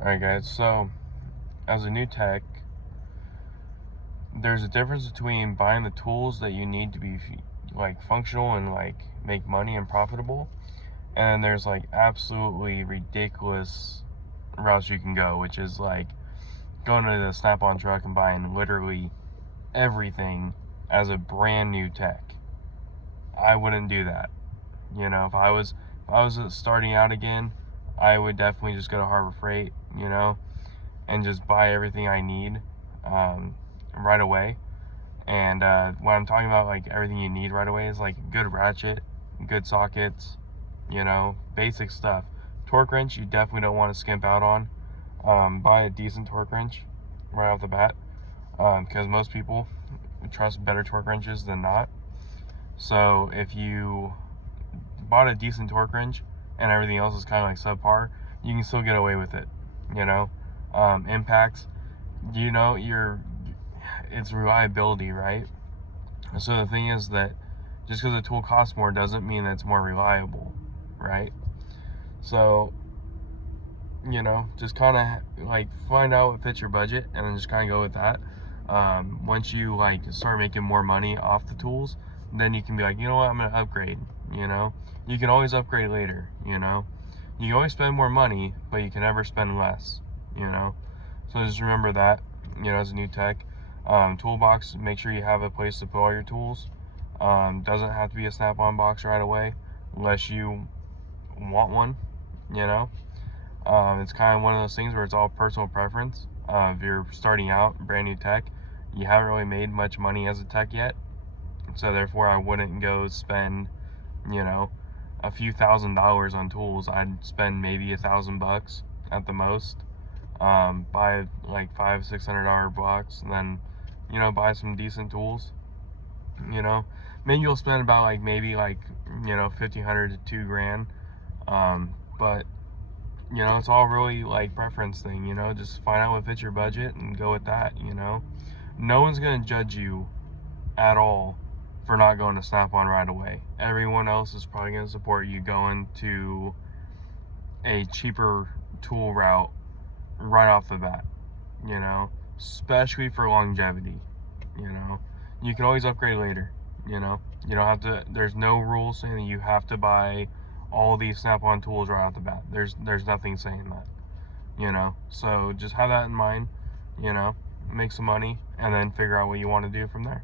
Alright guys, so as a new tech, there's a difference between buying the tools that you need to be like functional and like make money and profitable, and there's like absolutely ridiculous routes you can go, which is like going to the Snap-on truck and buying literally everything as a brand new tech. I wouldn't do that. If I was starting out again, I would definitely just go to Harbor Freight, and just buy everything I need right away. And when I'm talking about like everything you need right away is like good ratchet, good sockets, basic stuff. Torque wrench, you definitely don't want to skimp out on. Buy a decent torque wrench right off the bat, because most people trust better torque wrenches than not. So if you bought a decent torque wrench and everything else is kind of like subpar, you can still get away with it. Impacts, it's reliability, right? So the thing is that just because a tool costs more doesn't mean that it's more reliable, right? So just kind of like find out what fits your budget and then just kind of go with that. Once you like start making more money off the tools, then you can be like, you know what, I'm gonna upgrade. You can always upgrade later. You can always spend more money, but you can never spend less. So just remember that. As a new tech, toolbox, make sure you have a place to put all your tools. Doesn't have to be a Snap-on box right away unless you want one. It's kind of one of those things where it's all personal preference. If you're starting out brand new tech, you haven't really made much money as a tech yet, so therefore I wouldn't go spend a few $1,000s on tools. I'd spend maybe $1,000 at the most. Buy like $500-600 box, and then buy some decent tools. Maybe you'll spend about like maybe like $1,500 to $2,000. But it's all really like preference thing. Just find out what fits your budget and go with that. No one's gonna judge you at all for not going to Snap-on right away. Everyone else is probably gonna support you going to a cheaper tool route right off the bat. Especially for longevity. You can always upgrade later. You don't have to. There's no rules saying that you have to buy all these Snap-on tools right off the bat. There's nothing saying that. So just have that in mind. Make some money and then figure out what you want to do from there.